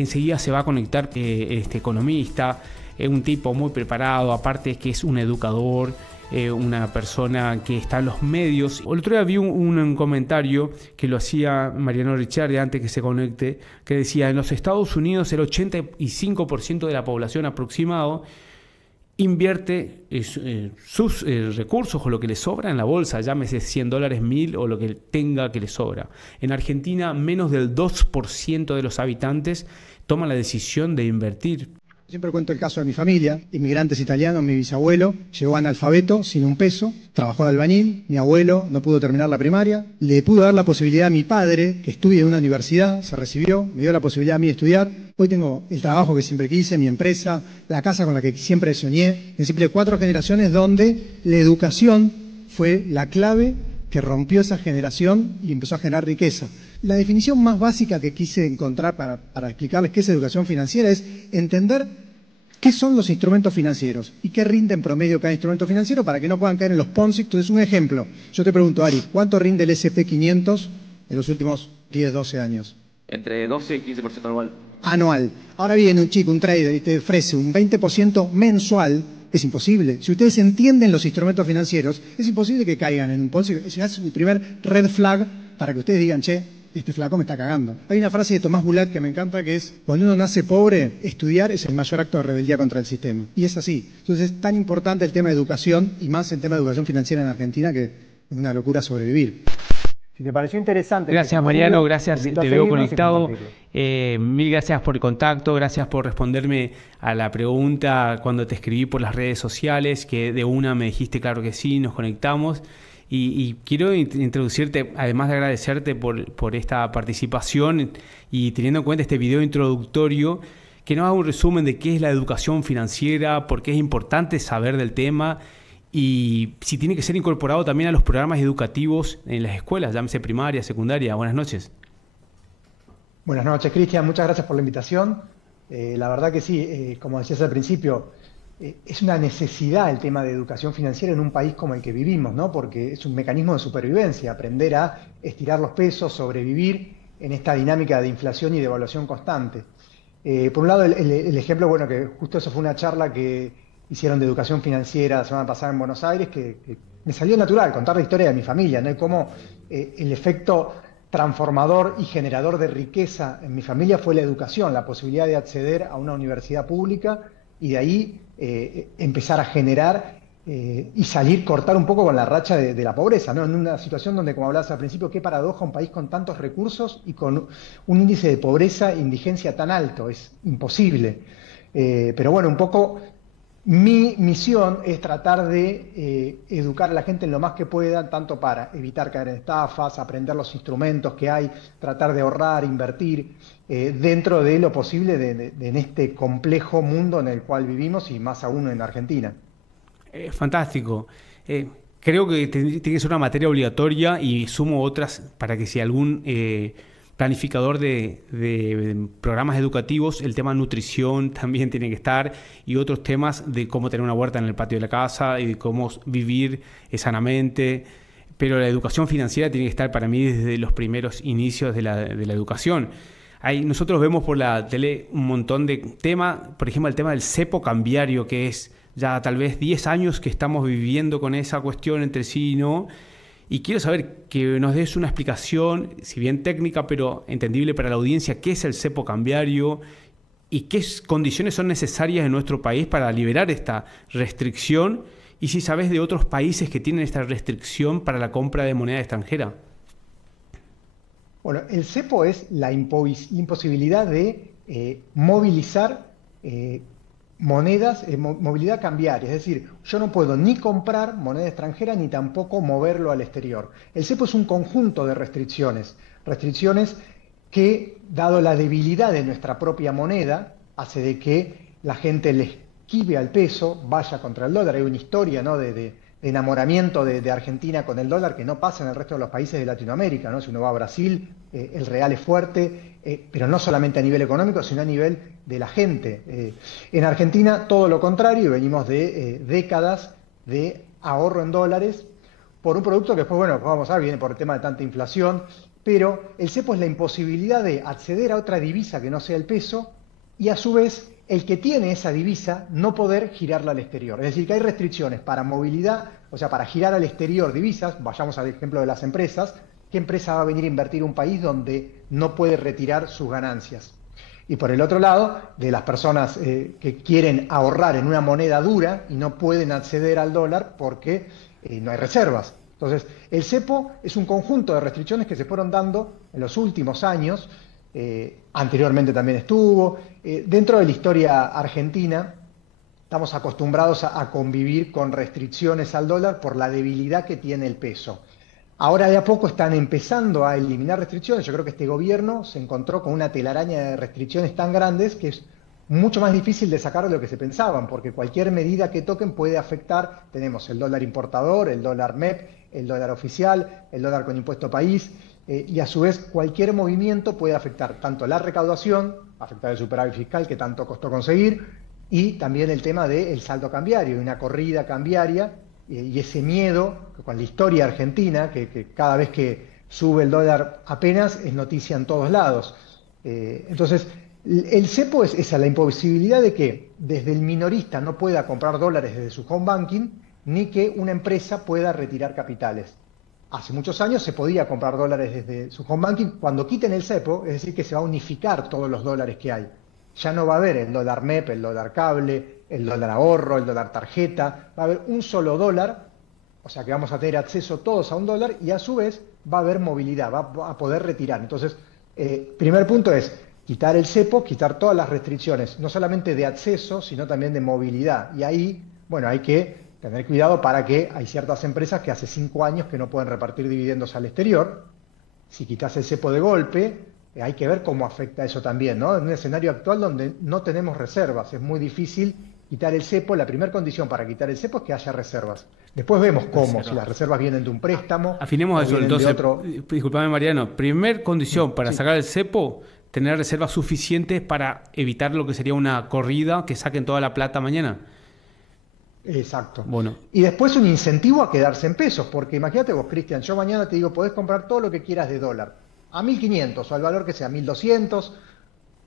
enseguida se va a conectar este economista, un tipo muy preparado, aparte que es un educador, una persona que está en los medios. El otro día vi un comentario que lo hacía Mariano Ricciardi antes que se conecte, que decía: en los Estados Unidos el 85% de la población aproximado invierte sus recursos o lo que le sobra en la bolsa, llámese $100, 1.000 o lo que tenga que le sobra. En Argentina, menos del 2% de los habitantes toman la decisión de invertir. Siempre cuento el caso de mi familia, inmigrantes italianos. Mi bisabuelo llegó analfabeto, sin un peso, trabajó de albañil. Mi abuelo no pudo terminar la primaria. Le pudo dar la posibilidad a mi padre que estudie en una universidad, se recibió, me dio la posibilidad a mí de estudiar. Hoy tengo el trabajo que siempre quise, mi empresa, la casa con la que siempre soñé. En simple 4 generaciones donde la educación fue la clave que rompió esa generación y empezó a generar riqueza. La definición más básica que quise encontrar para explicarles qué es educación financiera es entender qué son los instrumentos financieros y qué rinde en promedio cada instrumento financiero para que no puedan caer en los Ponzi. Entonces, un ejemplo. Yo te pregunto, Ari, ¿cuánto rinde el S&P 500 en los últimos 10, 12 años? Entre 12 y 15% anual. Anual. Ahora viene un chico, un trader, y te ofrece un 20% mensual. Es imposible. Si ustedes entienden los instrumentos financieros, es imposible que caigan en un Ponzi. Ese es mi primer red flag para que ustedes digan: che, este flaco me está cagando. Hay una frase de Tomás Bulat que me encanta, que es: cuando uno nace pobre, estudiar es el mayor acto de rebeldía contra el sistema. Y es así. Entonces es tan importante el tema de educación, y más el tema de educación financiera en Argentina, que es una locura sobrevivir. Si te pareció interesante... Gracias, Mariano, gracias, te veo conectado. Mil gracias por el contacto, gracias por responderme a la pregunta cuando te escribí por las redes sociales, que de una me dijiste claro que sí, nos conectamos. Y quiero introducirte, además de agradecerte por esta participación y teniendo en cuenta este video introductorio, que nos haga un resumen de qué es la educación financiera, por qué es importante saber del tema y si tiene que ser incorporado también a los programas educativos en las escuelas, llámese primaria, secundaria. Buenas noches. Buenas noches, Cristian. Muchas gracias por la invitación. La verdad que sí, como decías al principio, es una necesidad el tema de educación financiera en un país como el que vivimos, ¿no? Porque es un mecanismo de supervivencia, aprender a estirar los pesos, sobrevivir en esta dinámica de inflación y devaluación constante. Por un lado, el ejemplo, bueno, que justo eso fue una charla que hicieron de educación financiera la semana pasada en Buenos Aires, que me salió natural contar la historia de mi familia, ¿no? Y cómo el efecto transformador y generador de riqueza en mi familia fue la educación, la posibilidad de acceder a una universidad pública y de ahí empezar a generar y salir, cortar un poco con la racha de la pobreza, ¿no? En una situación donde, como hablabas al principio, qué paradoja un país con tantos recursos y con un índice de pobreza e indigencia tan alto, es imposible. Pero bueno, un poco mi misión es tratar de educar a la gente en lo más que pueda, tanto para evitar caer en estafas, aprender los instrumentos que hay, tratar de ahorrar, invertir, dentro de lo posible en este complejo mundo en el cual vivimos y más aún en Argentina. Fantástico. Creo que tiene que ser una materia obligatoria y sumo otras para que si algún planificador de programas educativos, el tema nutrición también tiene que estar y otros temas de cómo tener una huerta en el patio de la casa y de cómo vivir sanamente. Pero la educación financiera tiene que estar para mí desde los primeros inicios de la educación. Nosotros vemos por la tele un montón de temas, por ejemplo el tema del cepo cambiario, que es ya tal vez 10 años que estamos viviendo con esa cuestión entre sí y no. Y quiero saber que nos des una explicación, si bien técnica, pero entendible para la audiencia, qué es el cepo cambiario y qué condiciones son necesarias en nuestro país para liberar esta restricción y si sabes de otros países que tienen esta restricción para la compra de moneda extranjera. Bueno, el cepo es la imposibilidad de movilizar monedas, movilidad cambiaria, es decir, yo no puedo ni comprar moneda extranjera ni tampoco moverlo al exterior. El cepo es un conjunto de restricciones que, dado la debilidad de nuestra propia moneda, hace de que la gente le esquive al peso, vaya contra el dólar. Hay una historia, ¿no?, de enamoramiento de Argentina con el dólar que no pasa en el resto de los países de Latinoamérica, ¿no? Si uno va a Brasil, el real es fuerte, pero no solamente a nivel económico, sino a nivel de la gente. En Argentina todo lo contrario, venimos de décadas de ahorro en dólares por un producto que después, bueno, vamos a ver, viene por el tema de tanta inflación pero el cepo es la imposibilidad de acceder a otra divisa que no sea el peso y a su vez el que tiene esa divisa no poder girarla al exterior. Es decir, que hay restricciones para movilidad, o sea, para girar al exterior divisas. Vayamos al ejemplo de las empresas. ¿Qué empresa va a venir a invertir en un país donde no puede retirar sus ganancias? Y por el otro lado, de las personas que quieren ahorrar en una moneda dura y no pueden acceder al dólar porque no hay reservas. Entonces, el cepo es un conjunto de restricciones que se fueron dando en los últimos años. Anteriormente también estuvo. Dentro de la historia argentina, estamos acostumbrados a convivir con restricciones al dólar por la debilidad que tiene el peso. Ahora de a poco están empezando a eliminar restricciones. Yo creo que este gobierno se encontró con una telaraña de restricciones tan grandes que es mucho más difícil de sacar de lo que se pensaban, porque cualquier medida que toquen puede afectar. Tenemos el dólar importador, el dólar MEP, el dólar oficial, el dólar con impuesto país, y a su vez cualquier movimiento puede afectar tanto la recaudación, afectar el superávit fiscal que tanto costó conseguir, y también el tema del saldo cambiario, una corrida cambiaria, y ese miedo con la historia argentina, que cada vez que sube el dólar apenas es noticia en todos lados. Entonces, el cepo es esa, la imposibilidad de que desde el minorista no pueda comprar dólares desde su home banking, ni que una empresa pueda retirar capitales. Hace muchos años se podía comprar dólares desde su home banking. Cuando quiten el cepo, es decir, que se va a unificar todos los dólares que hay. Ya no va a haber el dólar MEP, el dólar cable, el dólar ahorro, el dólar tarjeta. Va a haber un solo dólar, o sea que vamos a tener acceso todos a un dólar y a su vez va a haber movilidad, va a poder retirar. Entonces, primer punto es quitar el cepo, quitar todas las restricciones, no solamente de acceso, sino también de movilidad. Y ahí, bueno, hay que tener cuidado para que hay ciertas empresas que hace 5 años que no pueden repartir dividendos al exterior. Si quitas el cepo de golpe, hay que ver cómo afecta eso también, ¿no? En un escenario actual donde no tenemos reservas, es muy difícil quitar el cepo. La primera condición para quitar el cepo es que haya reservas. Después vemos cómo, si las reservas vienen de un préstamo. Afinemos eso, entonces, disculpame Mariano, primer condición para sacar el cepo, tener reservas suficientes para evitar lo que sería una corrida que saquen toda la plata mañana. Exacto. Bueno. Y después un incentivo a quedarse en pesos, porque imagínate vos, Cristian, yo mañana te digo, podés comprar todo lo que quieras de dólar, a 1.500 o al valor que sea, 1.200,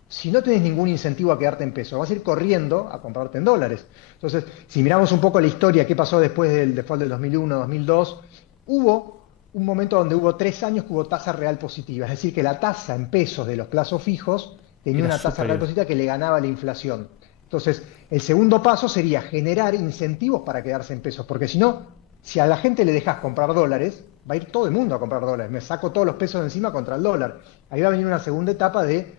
si no tenés ningún incentivo a quedarte en pesos, vas a ir corriendo a comprarte en dólares. Entonces, si miramos un poco la historia, qué pasó después del default del 2001, 2002, hubo un momento donde hubo 3 años que hubo tasa real positiva, es decir, que la tasa en pesos de los plazos fijos tenía una tasa real positiva que le ganaba la inflación. Entonces, el segundo paso sería generar incentivos para quedarse en pesos, porque si no, si a la gente le dejas comprar dólares, va a ir todo el mundo a comprar dólares. Me saco todos los pesos de encima contra el dólar. Ahí va a venir una segunda etapa de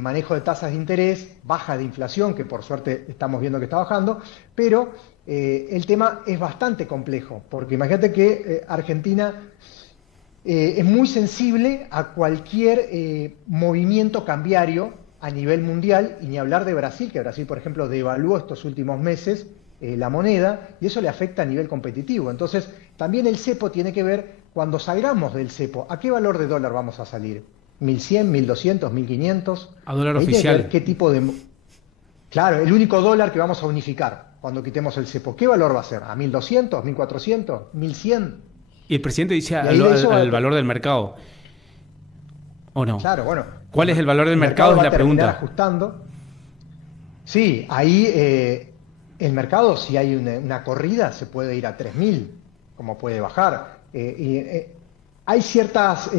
manejo de tasas de interés, baja de inflación, que por suerte estamos viendo que está bajando, pero el tema es bastante complejo, porque imagínate que Argentina es muy sensible a cualquier movimiento cambiario a nivel mundial, y ni hablar de Brasil, que Brasil, por ejemplo, devaluó estos últimos meses la moneda, y eso le afecta a nivel competitivo. Entonces, también el cepo tiene que ver, cuando salgamos del cepo, ¿a qué valor de dólar vamos a salir? ¿1.100, 1.200, 1.500? A dólar oficial. ¿Qué tipo de...? Claro, el único dólar que vamos a unificar cuando quitemos el cepo. ¿Qué valor va a ser? ¿A 1.200, 1.400, 1.100? Y el presidente dice al valor del mercado. ¿O no? Claro, bueno. ¿Cuál es el valor del mercado? Es la pregunta. Ajustando. Sí, ahí el mercado, si hay una corrida, se puede ir a 3.000, como puede bajar. Hay ciertas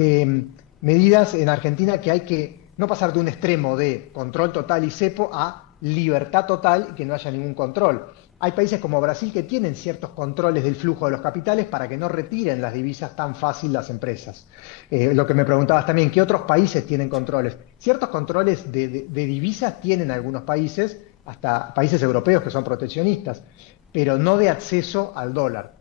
medidas en Argentina que hay que no pasar de un extremo de control total y cepo a libertad total y que no haya ningún control. Hay países como Brasil que tienen ciertos controles del flujo de los capitales para que no retiren las divisas tan fácil las empresas. Lo que me preguntabas también, ¿qué otros países tienen controles? Ciertos controles de divisas tienen algunos países, hasta países europeos que son proteccionistas, pero no de acceso al dólar.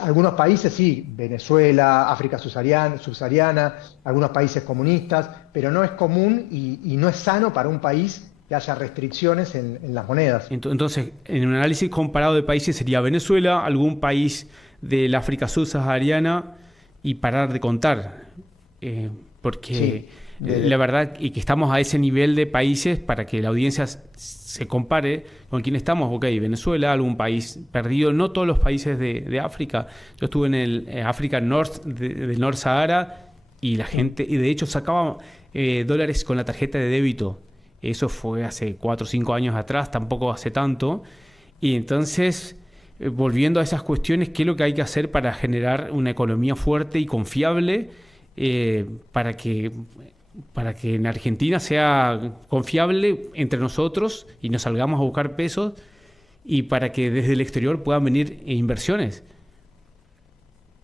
Algunos países sí, Venezuela, África subsahariana, algunos países comunistas, pero no es común y no es sano para un país que haya restricciones en las monedas. Entonces, en un análisis comparado de países sería Venezuela, algún país del África subsahariana y parar de contar. Porque la verdad y que estamos a ese nivel de países para que la audiencia se compare con quién estamos. Ok, Venezuela, algún país perdido, no todos los países de África. Yo estuve en el África del North Sahara y la gente, y de hecho sacaba dólares con la tarjeta de débito. Eso fue hace 4 o 5 años atrás, tampoco hace tanto. Y entonces, volviendo a esas cuestiones, ¿qué es lo que hay que hacer para generar una economía fuerte y confiable para que en Argentina sea confiable entre nosotros y nos salgamos a buscar pesos y para que desde el exterior puedan venir inversiones?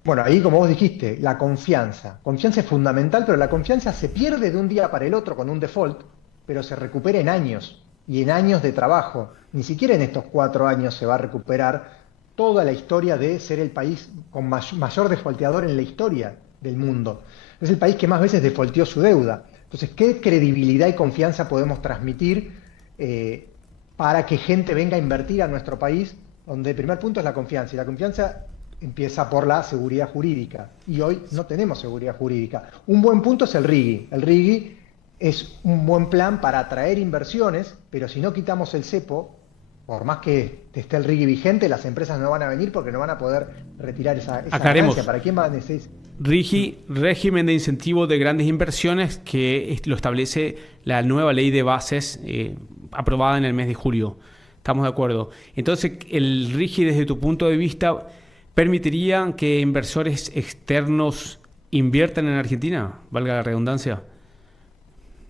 Bueno, ahí como vos dijiste, la confianza. Confianza es fundamental, pero la confianza se pierde de un día para el otro con un default, pero se recupera en años y en años de trabajo. Ni siquiera en estos 4 años se va a recuperar toda la historia de ser el país con mayor defaulteador en la historia del mundo. Es el país que más veces defaulteó su deuda. Entonces, ¿qué credibilidad y confianza podemos transmitir para que gente venga a invertir a nuestro país? Donde el primer punto es la confianza, y la confianza empieza por la seguridad jurídica. Y hoy no tenemos seguridad jurídica. Un buen punto es el RIGI. El RIGI es un buen plan para atraer inversiones, pero si no quitamos el cepo, por más que esté el RIGI vigente, las empresas no van a venir porque no van a poder retirar esa ganancia. ¿Para quién va a necesitar? RIGI, régimen de incentivo de grandes inversiones, que lo establece la nueva ley de bases aprobada en el mes de julio. Estamos de acuerdo. Entonces, el RIGI, desde tu punto de vista, ¿permitiría que inversores externos inviertan en Argentina? Valga la redundancia.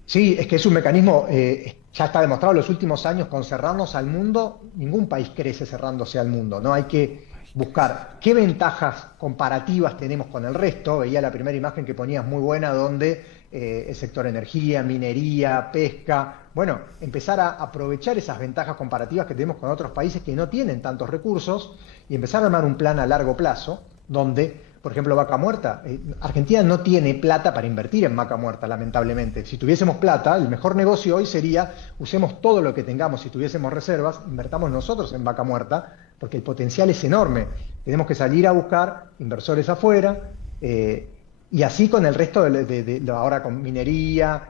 Sí, es que es un mecanismo, ya está demostrado en los últimos años, con cerrarnos al mundo, ningún país crece cerrándose al mundo, ¿no? Hay que buscar qué ventajas comparativas tenemos con el resto. Veía la primera imagen que ponías muy buena, donde el sector energía, minería, pesca, bueno, empezar a aprovechar esas ventajas comparativas que tenemos con otros países que no tienen tantos recursos y empezar a armar un plan a largo plazo, donde, por ejemplo, Vaca Muerta, Argentina no tiene plata para invertir en Vaca Muerta, lamentablemente. Si tuviésemos plata, el mejor negocio hoy sería, usemos todo lo que tengamos, si tuviésemos reservas, invertamos nosotros en Vaca Muerta, porque el potencial es enorme. Tenemos que salir a buscar inversores afuera, y así con el resto ahora con minería,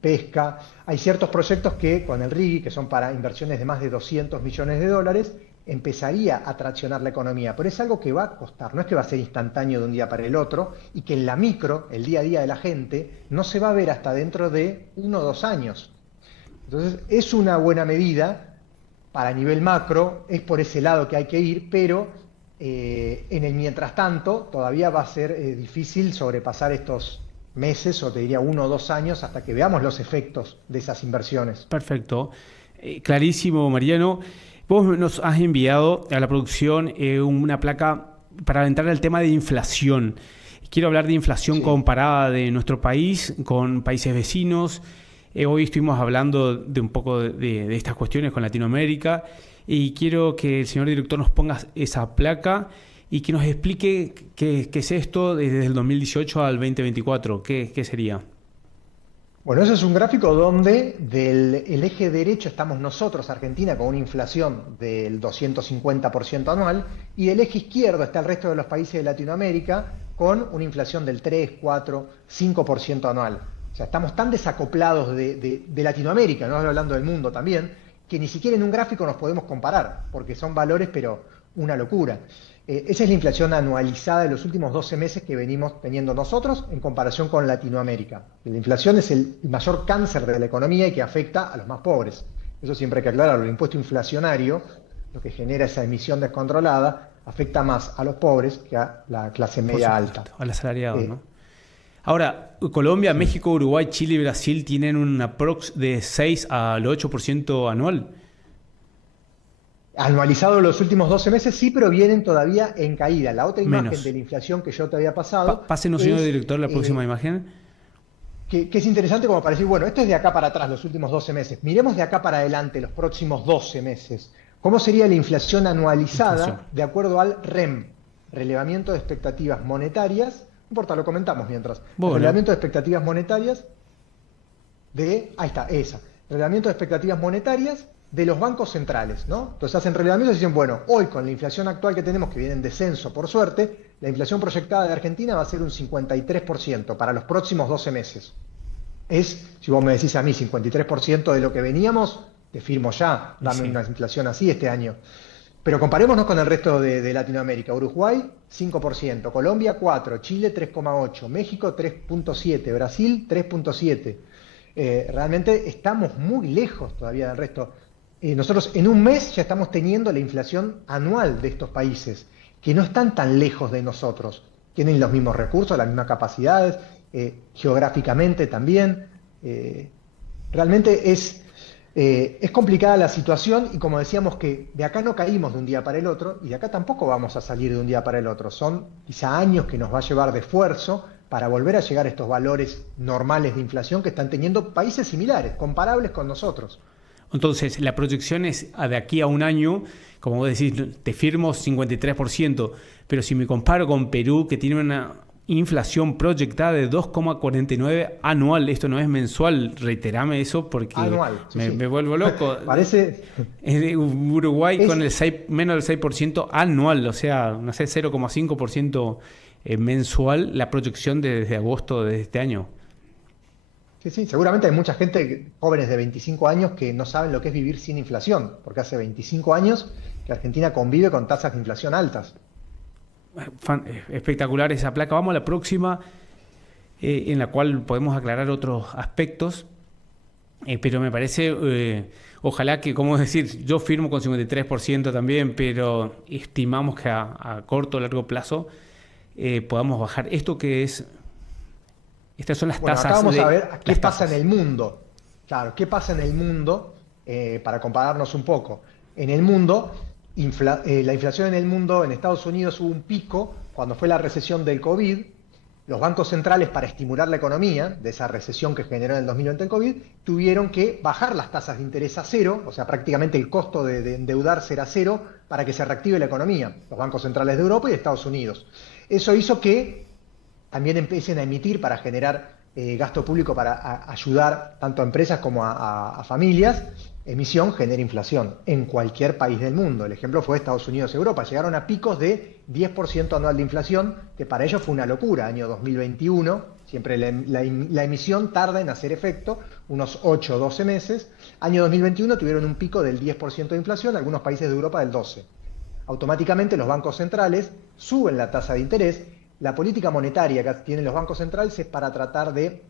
pesca. Hay ciertos proyectos que con el RIGI, que son para inversiones de más de 200 millones de dólares, empezaría a traccionar la economía, pero es algo que va a costar, no es que va a ser instantáneo de un día para el otro, y que en la micro, el día a día de la gente, no se va a ver hasta dentro de 1 o 2 años. Entonces, es una buena medida para nivel macro, es por ese lado que hay que ir, pero en el mientras tanto, todavía va a ser difícil sobrepasar estos meses, o te diría 1 o 2 años, hasta que veamos los efectos de esas inversiones. Perfecto. Clarísimo, Mariano. Vos nos has enviado a la producción una placa para entrar al tema de inflación. Quiero hablar de inflación comparada de nuestro país con países vecinos. Hoy estuvimos hablando de un poco de estas cuestiones con Latinoamérica y quiero que el señor director nos ponga esa placa y que nos explique qué es esto desde el 2018 al 2024. ¿Qué sería? Bueno, eso es un gráfico donde el eje derecho estamos nosotros, Argentina, con una inflación del 250% anual, y del eje izquierdo está el resto de los países de Latinoamérica con una inflación del 3, 4, 5% anual. O sea, estamos tan desacoplados de Latinoamérica, no hablando del mundo también, que ni siquiera en un gráfico nos podemos comparar, porque son valores, pero una locura. Esa es la inflación anualizada de los últimos 12 meses que venimos teniendo nosotros en comparación con Latinoamérica. La inflación es el mayor cáncer de la economía y que afecta a los más pobres. Eso siempre hay que aclararlo. El impuesto inflacionario, lo que genera esa emisión descontrolada, afecta más a los pobres que a la clase media alta. Al asalariado, ¿no? Ahora, Colombia, México, Uruguay, Chile y Brasil tienen un aprox de 6 al 8% anual. Anualizado los últimos 12 meses, sí, pero vienen todavía en caída. La otra imagen Menos. de la inflación que yo te había pasado... Pásenos, señor director, la próxima imagen. Que es interesante como para decir, bueno, esto es de acá para atrás, los últimos 12 meses. Miremos de acá para adelante, los próximos 12 meses. ¿Cómo sería la inflación anualizada de acuerdo al REM? Relevamiento de expectativas monetarias. No importa, lo comentamos mientras. Bueno. Relevamiento de expectativas monetarias ahí está, esa. Relevamiento de expectativas monetarias de los bancos centrales, ¿no? Entonces hacen relevamientos y dicen, bueno, hoy con la inflación actual que tenemos, que viene en descenso por suerte, la inflación proyectada de Argentina va a ser un 53% para los próximos 12 meses. Si vos me decís a mí 53% de lo que veníamos, te firmo ya, dame una inflación así este año. Pero comparémonos con el resto de Latinoamérica. Uruguay, 5%, Colombia, 4%, Chile, 3,8%, México, 3,7%, Brasil, 3,7%. Realmente estamos muy lejos todavía del resto. Nosotros en un mes ya estamos teniendo la inflación anual de estos países, que no están tan lejos de nosotros. Tienen los mismos recursos, las mismas capacidades, geográficamente también. Realmente es complicada la situación y como decíamos que de acá no caímos de un día para el otro y de acá tampoco vamos a salir de un día para el otro. Son quizá años que nos va a llevar de esfuerzo para volver a llegar a estos valores normales de inflación que están teniendo países similares, comparables con nosotros. Entonces, la proyección es de aquí a un año, como vos decís, te firmo 53%, pero si me comparo con Perú, que tiene una inflación proyectada de 2,49 anual, esto no es mensual, reiterame eso porque anual, me vuelvo loco. Parece... Uruguay con el menos del 6% anual, o sea, no sé, 0,5% mensual, la proyección desde agosto de este año. Sí, seguramente hay mucha gente, jóvenes de 25 años, que no saben lo que es vivir sin inflación, porque hace 25 años que Argentina convive con tasas de inflación altas. Espectacular esa placa. Vamos a la próxima, en la cual podemos aclarar otros aspectos, pero me parece, ojalá que, como decir, yo firmo con 53% también, pero estimamos que a corto o largo plazo podamos bajar. Esto que es... Estas son las tasas. Acá vamos a ver qué pasa en el mundo. Claro, qué pasa en el mundo para compararnos un poco. En el mundo, la inflación en el mundo, en Estados Unidos hubo un pico cuando fue la recesión del COVID. Los bancos centrales, para estimular la economía de esa recesión que generó en el 2020 el COVID, tuvieron que bajar las tasas de interés a cero, o sea, prácticamente el costo de endeudarse era cero para que se reactive la economía. Los bancos centrales de Europa y de Estados Unidos. Eso hizo que también empiecen a emitir para generar gasto público para ayudar tanto a empresas como a familias. Emisión genera inflación en cualquier país del mundo. El ejemplo fue Estados Unidos y Europa. Llegaron a picos de 10% anual de inflación, que para ellos fue una locura. Año 2021, siempre la emisión tarda en hacer efecto, unos 8 o 12 meses. Año 2021 tuvieron un pico del 10% de inflación, algunos países de Europa del 12%. Automáticamente los bancos centrales suben la tasa de interés. La política monetaria que tienen los bancos centrales es para tratar de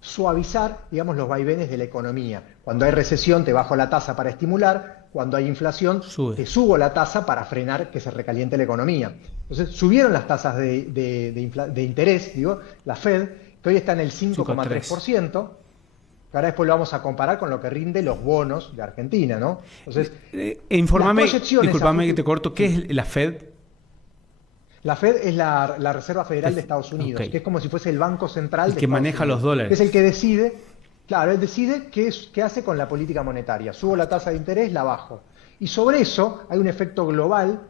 suavizar, digamos, los vaivenes de la economía. Cuando hay recesión te bajo la tasa para estimular, cuando hay inflación te subo la tasa para frenar que se recaliente la economía. Entonces subieron las tasas de interés, digo, la Fed, que hoy está en el 5,3%, que ahora después lo vamos a comparar con lo que rinde los bonos de Argentina, ¿no? Entonces, informame, disculpame que te corto, ¿qué es la Fed? La Fed es la Reserva Federal de Estados Unidos, que es como si fuese el Banco Central que maneja los dólares. Que es el que decide, claro, él decide qué hace con la política monetaria. Subo la tasa de interés, la bajo. Y sobre eso hay un efecto global,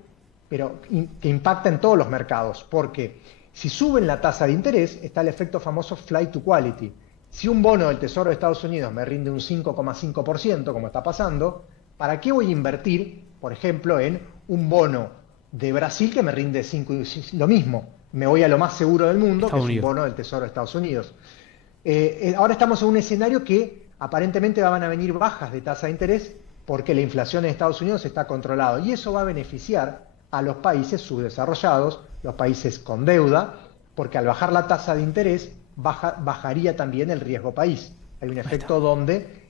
pero que impacta en todos los mercados, porque si suben la tasa de interés, está el efecto famoso flight to quality. Si un bono del Tesoro de Estados Unidos me rinde un 5,5%, como está pasando, ¿para qué voy a invertir, por ejemplo, en un bono de Brasil que me rinde 5, lo mismo? Me voy a lo más seguro del mundo, que es un bono del Tesoro de Estados Unidos. Ahora estamos en un escenario que aparentemente van a venir bajas de tasa de interés porque la inflación en Estados Unidos está controlada y eso va a beneficiar a los países subdesarrollados, los países con deuda, porque al bajar la tasa de interés bajaría también el riesgo país. Hay un efecto donde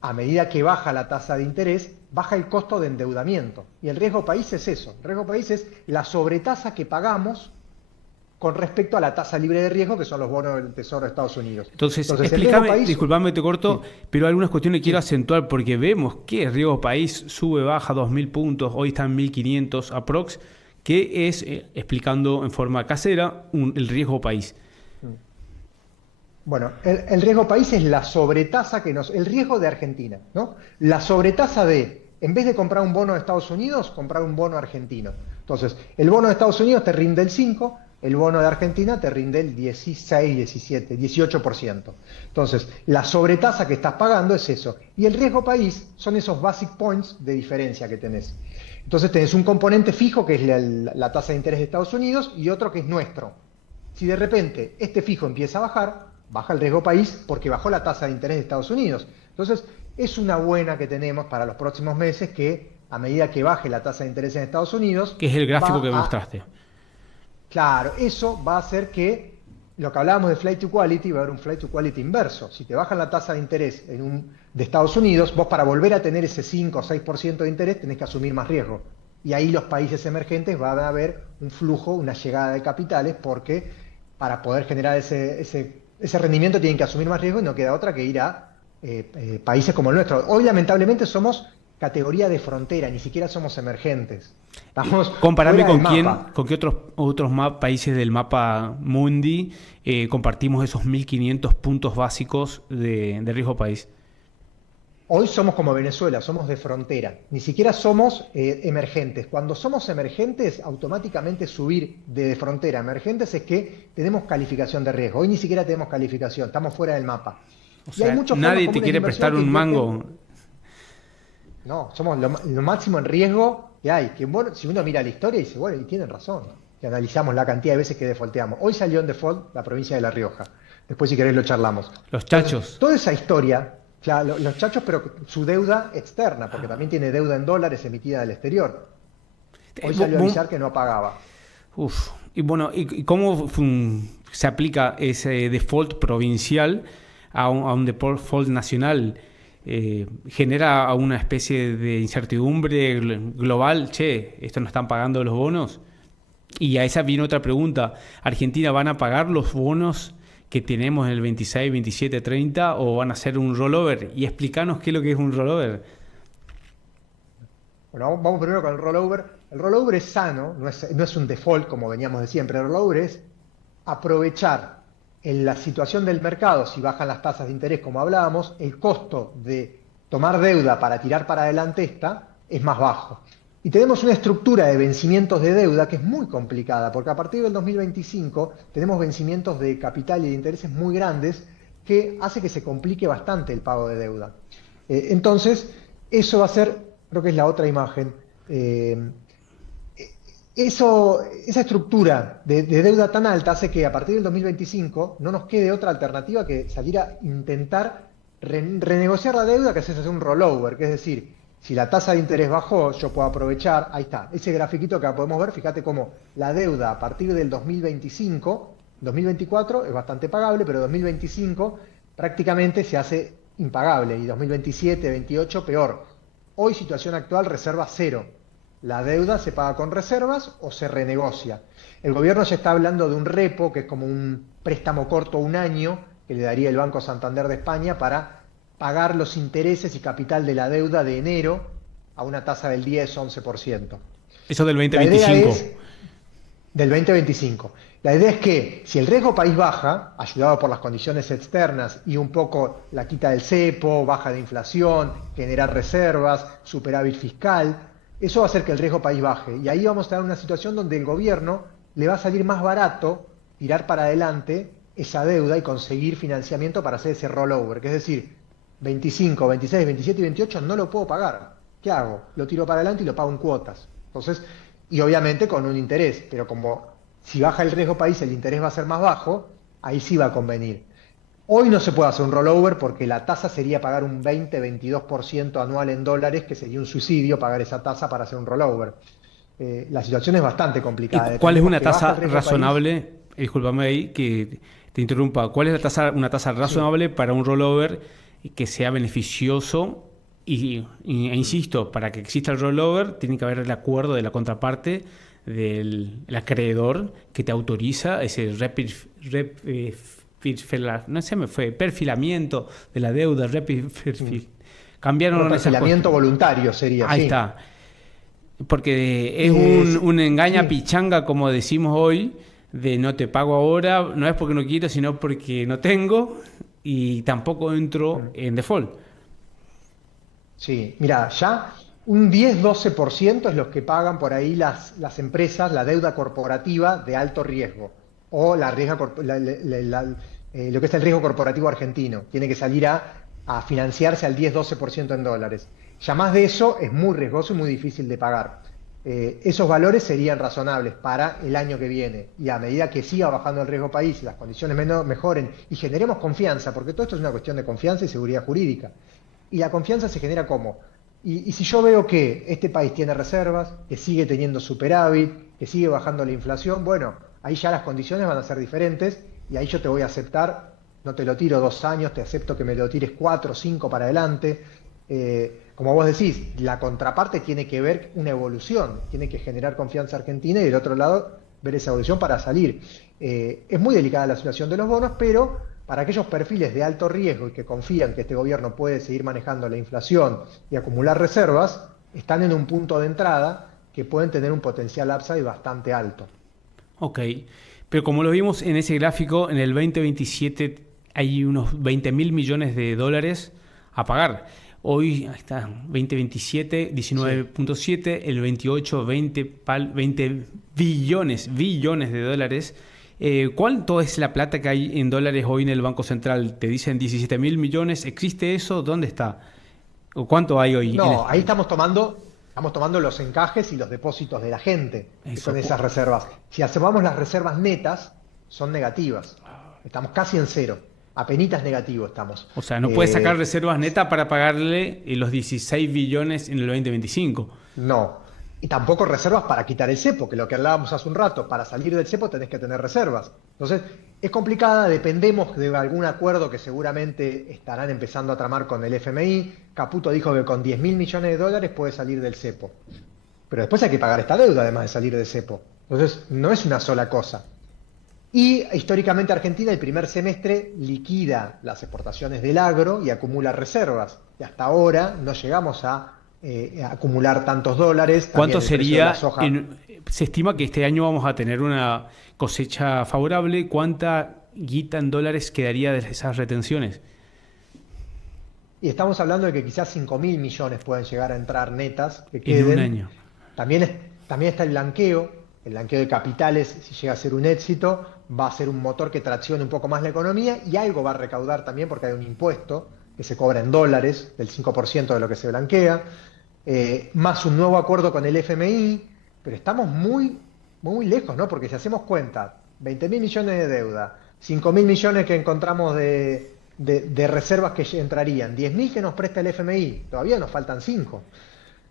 a medida que baja la tasa de interés, baja el costo de endeudamiento. Y el riesgo país es eso. El riesgo país es la sobretasa que pagamos con respecto a la tasa libre de riesgo, que son los bonos del Tesoro de Estados Unidos. Entonces explícame, disculpame, te corto, sí, pero algunas cuestiones quiero acentuar, porque vemos que el riesgo país sube, baja 2.000 puntos, hoy está en 1.500 aprox, que es, explicando en forma casera, el riesgo país. Bueno, el riesgo país es la sobretasa el riesgo de Argentina, ¿no? La sobretasa de, en vez de comprar un bono de Estados Unidos, comprar un bono argentino. Entonces, el bono de Estados Unidos te rinde el 5%, el bono de Argentina te rinde el 16, 17, 18%. Entonces, la sobretasa que estás pagando es eso. Y el riesgo país son esos basic points de diferencia que tenés. Entonces, tenés un componente fijo, que es la tasa de interés de Estados Unidos, y otro que es nuestro. Si de repente este fijo empieza a bajar, baja el riesgo país porque bajó la tasa de interés de Estados Unidos. Entonces, es una buena que tenemos para los próximos meses que a medida que baje la tasa de interés en Estados Unidos, Que es el gráfico va que a- mostraste. Claro, eso va a hacer que lo que hablábamos de flight to quality va a haber un flight to quality inverso. Si te bajan la tasa de interés de Estados Unidos, vos para volver a tener ese 5 o 6% de interés tenés que asumir más riesgo. Y ahí los países emergentes van a haber un flujo, una llegada de capitales, porque para poder generar ese rendimiento tienen que asumir más riesgo y no queda otra que ir a países como el nuestro. Hoy lamentablemente somos categoría de frontera, ni siquiera somos emergentes. Estamos Comparame fuera con del quién, mapa. con qué otros países del mapa mundi compartimos esos 1.500 puntos básicos de riesgo país. Hoy somos como Venezuela, somos de frontera, ni siquiera somos emergentes. Cuando somos emergentes, automáticamente subir de frontera a emergentes es que tenemos calificación de riesgo. Hoy ni siquiera tenemos calificación, estamos fuera del mapa. O Y sea, hay muchos nadie fondos te comunes quiere de inversión prestar que un invierten. mango. No, somos lo máximo en riesgo que hay. Que bueno, si uno mira la historia dice, bueno, y tienen razón, que analizamos la cantidad de veces que defaulteamos. Hoy salió en default la provincia de La Rioja. Después, si querés, lo charlamos. Los chachos. Toda esa historia, claro, los chachos, pero su deuda externa, porque también tiene deuda en dólares emitida del exterior. Hoy salió a avisar que no pagaba. Uf. Y bueno, ¿y cómo se aplica ese default provincial a un default nacional? ¿Genera una especie de incertidumbre global? Che, ¿esto no están pagando los bonos? Y a esa viene otra pregunta. ¿Argentina van a pagar los bonos que tenemos en el 26, 27, 30 o van a hacer un rollover? Y explícanos qué es lo que es un rollover. Bueno, vamos primero con el rollover. El rollover es sano, no es un default como veníamos de siempre. El rollover es aprovechar en la situación del mercado, si bajan las tasas de interés como hablábamos, el costo de tomar deuda para tirar para adelante esta es más bajo. Y tenemos una estructura de vencimientos de deuda que es muy complicada, porque a partir del 2025 tenemos vencimientos de capital y de intereses muy grandes que hace que se complique bastante el pago de deuda. Entonces, eso va a ser, creo que es la otra imagen, esa estructura de deuda tan alta hace que a partir del 2025 no nos quede otra alternativa que salir a intentar renegociar la deuda, que es hacer un rollover, que es decir, si la tasa de interés bajó, yo puedo aprovechar, ahí está, ese grafiquito que podemos ver, fíjate cómo la deuda a partir del 2025, 2024 es bastante pagable, pero 2025 prácticamente se hace impagable, y 2027, 2028 peor. Hoy, situación actual, reserva cero. La deuda se paga con reservas o se renegocia. El gobierno ya está hablando de un repo, que es como un préstamo corto, un año, que le daría el Banco Santander de España para pagar los intereses y capital de la deuda de enero a una tasa del 10-11%. Eso del La 2025. idea es del 2025. La idea es que si el riesgo país baja, ayudado por las condiciones externas y un poco la quita del cepo, baja de inflación, generar reservas, superávit fiscal, eso va a hacer que el riesgo país baje. Y ahí vamos a tener una situación donde el gobierno le va a salir más barato tirar para adelante esa deuda y conseguir financiamiento para hacer ese rollover. Que es decir, 25, 26, 27 y 28 no lo puedo pagar. ¿Qué hago? Lo tiro para adelante y lo pago en cuotas. Entonces, y obviamente con un interés, pero como si baja el riesgo país el interés va a ser más bajo, ahí sí va a convenir. Hoy no se puede hacer un rollover porque la tasa sería pagar un 20-22% anual en dólares, que sería un suicidio pagar esa tasa para hacer un rollover. La situación es bastante complicada. ¿Y cuál es una Que baja tasa el riesgo razonable? Discúlpame ahí que te interrumpa. ¿Cuál es una tasa razonable para un rollover que sea beneficioso? E insisto, para que exista el rollover tiene que haber el acuerdo de la contraparte del acreedor que te autoriza ese no se me fue, perfilamiento de la deuda, cambiaron esas perfilamiento cosas. voluntario sería. Ahí Sí. está. Porque es un engaña sí. pichanga, como decimos hoy, de no te pago ahora, no es porque no quiero, sino porque no tengo y tampoco entro en default. Sí, mira, ya un 10-12% es los que pagan por ahí las empresas, la deuda corporativa de alto riesgo, o lo que es el riesgo corporativo argentino. Tiene que salir a financiarse al 10-12% en dólares. Ya más de eso es muy riesgoso y muy difícil de pagar. Esos valores serían razonables para el año que viene. Y a medida que siga bajando el riesgo país y las condiciones mejoren y generemos confianza, porque todo esto es una cuestión de confianza y seguridad jurídica. Y la confianza se genera ¿cómo? Y si yo veo que este país tiene reservas, que sigue teniendo superávit, que sigue bajando la inflación, bueno, ahí ya las condiciones van a ser diferentes y ahí yo te voy a aceptar, no te lo tiro 2 años, te acepto que me lo tires 4 o 5 para adelante. Como vos decís, la contraparte tiene que ver una evolución, tiene que generar confianza argentina y del otro lado ver esa evolución para salir. Es muy delicada la situación de los bonos, pero para aquellos perfiles de alto riesgo y que confían que este gobierno puede seguir manejando la inflación y acumular reservas, están en un punto de entrada que pueden tener un potencial upside bastante alto. Ok, pero como lo vimos en ese gráfico, en el 2027 hay unos 20.000 millones de dólares a pagar. Hoy está 2027, 19.7, el 28, 20 billones de dólares. ¿Cuánto es la plata que hay en dólares hoy en el Banco Central? Te dicen 17.000 millones. ¿Existe eso? ¿Dónde está? ¿O cuánto hay hoy? No, ahí estamos tomando los encajes y los depósitos de la gente, que son esas reservas. Si observamos las reservas netas, son negativas. Estamos casi en cero. Apenitas negativo estamos. O sea, no puedes sacar reservas netas para pagarle los 16 billones en el 2025. No. Y tampoco reservas para quitar el cepo, que lo que hablábamos hace un rato, para salir del cepo tenés que tener reservas. Entonces, es complicada, dependemos de algún acuerdo que seguramente estarán empezando a tramar con el FMI. Caputo dijo que con 10.000 millones de dólares puede salir del cepo. Pero después hay que pagar esta deuda además de salir del cepo. Entonces, no es una sola cosa. Y históricamente Argentina el primer semestre liquida las exportaciones del agro y acumula reservas. Y hasta ahora no llegamos a acumular tantos dólares. ¿Cuánto sería? Se estima que este año vamos a tener una cosecha favorable. ¿Cuánta guita en dólares quedaría de esas retenciones? Y estamos hablando de que quizás 5.000 millones pueden llegar a entrar netas que queden. En un año. También está el blanqueo de capitales, si llega a ser un éxito, va a ser un motor que traccione un poco más la economía y algo va a recaudar también porque hay un impuesto que se cobra en dólares, del 5% de lo que se blanquea, más un nuevo acuerdo con el FMI, pero estamos muy, muy lejos, ¿no? Porque si hacemos cuenta, 20.000 millones de deuda, 5.000 millones que encontramos de reservas que entrarían, 10.000 que nos presta el FMI, todavía nos faltan 5.